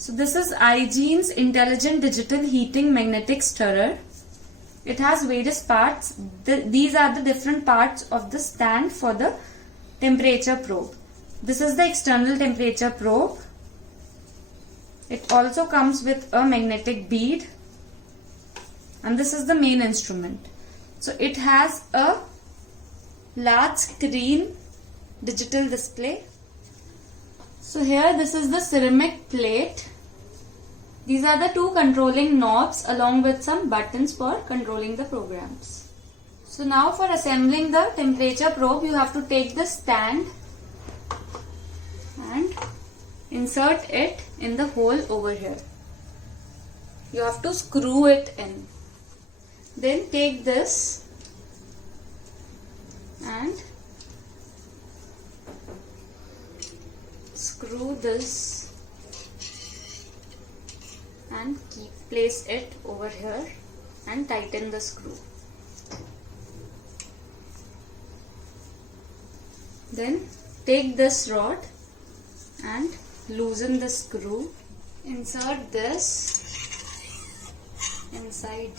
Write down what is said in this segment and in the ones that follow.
So this is iGene's Intelligent Digital Heating Magnetic Stirrer. It has various parts. These are the different parts of the stand for the temperature probe. This is the external temperature probe. It also comes with a magnetic bead, and this is the main instrument. So it has a large screen digital display. So here this is the ceramic plate. These are the two controlling knobs along with some buttons for controlling the programs. So now for assembling the temperature probe, you have to take the stand and insert it in the hole over here. You have to screw it in. Then take this and screw this and place it over here and tighten the screw. Then take this rod and loosen the screw. Insert this inside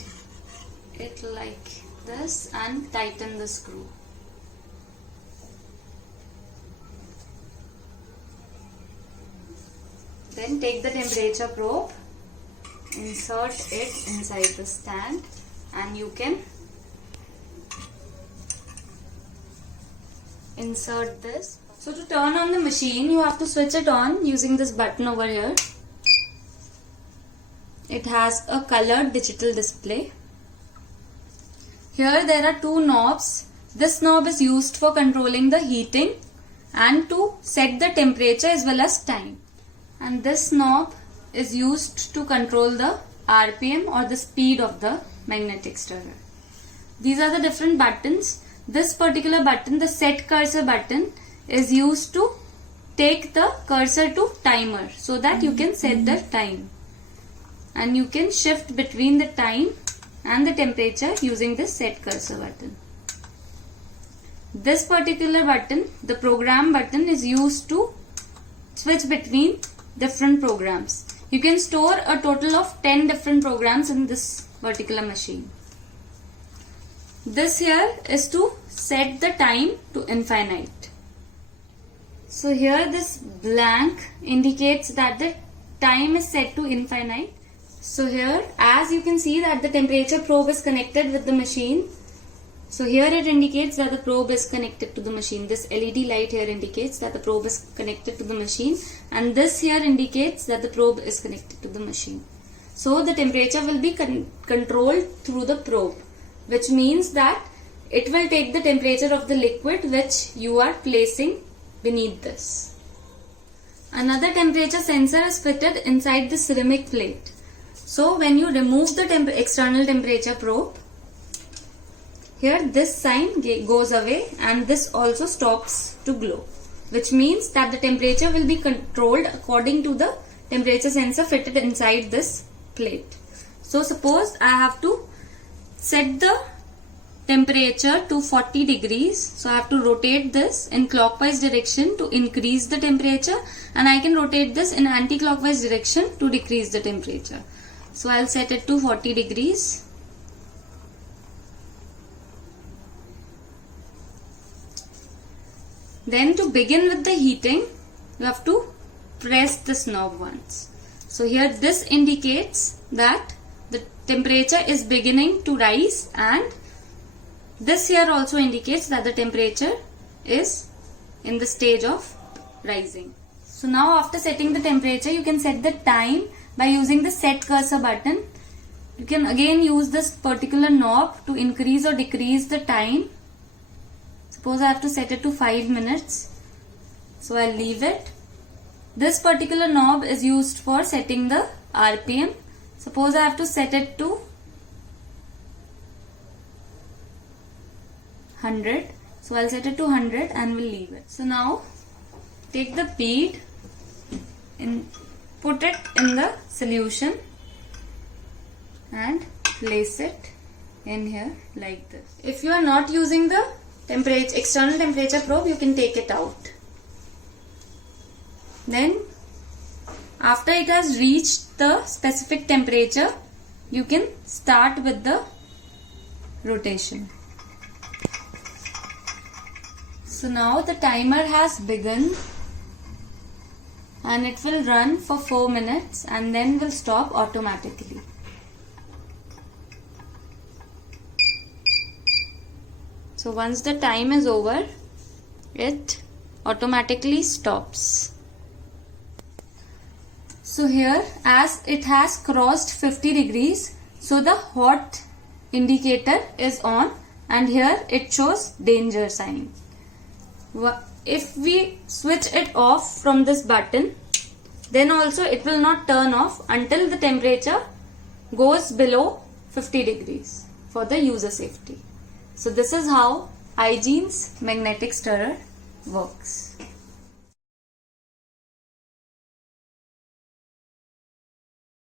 it like this and tighten the screw. Then take the temperature probe, insert it inside the stand, and you can insert this. So to turn on the machine, you have to switch it on using this button over here. It has a colored digital display. Here there are two knobs. This knob is used for controlling the heating and to set the temperature as well as time. And this knob is used to control the RPM or the speed of the magnetic stirrer. These are the different buttons. This particular button, the set cursor button, is used to take the cursor to timer so that you can set the time. And you can shift between the time and the temperature using this set cursor button. This particular button, the program button, is used to switch between different programs. You can store a total of 10 different programs in this particular machine. This here is to set the time to infinite. So here this blank indicates that the time is set to infinite. So here, as you can see that the temperature probe is connected with the machine. So here it indicates that the probe is connected to the machine. This LED light here indicates that the probe is connected to the machine, and this here indicates that the probe is connected to the machine. So the temperature will be controlled through the probe, which means that it will take the temperature of the liquid which you are placing beneath this. Another temperature sensor is fitted inside the ceramic plate. So when you remove the external temperature probe, here this sign goes away and this also stops to glow, which means that the temperature will be controlled according to the temperature sensor fitted inside this plate. So suppose I have to set the temperature to 40 degrees. So I have to rotate this in clockwise direction to increase the temperature, and I can rotate this in anti-clockwise direction to decrease the temperature. So I'll set it to 40 degrees. Then to begin with the heating, you have to press this knob once. So here this indicates that the temperature is beginning to rise, and this here also indicates that the temperature is in the stage of rising. So now after setting the temperature, you can set the time by using the set cursor button. You can again use this particular knob to increase or decrease the time. Suppose I have to set it to 5 minutes. So I'll leave it. This particular knob is used for setting the RPM. Suppose I have to set it to 100. So I'll set it to 100 and we'll leave it. So now take the bead and put it in the solution and place it in here like this. If you are not using the external temperature probe, you can take it out. Then After it has reached the specific temperature, you can start with the rotation. So now the timer has begun and it will run for 4 minutes and then will stop automatically. So once the time is over, it automatically stops. So here, as it has crossed 50 degrees, so the hot indicator is on and here it shows danger sign. If we switch it off from this button, then also it will not turn off until the temperature goes below 50 degrees for the user safety. So this is how iGene's magnetic stirrer works.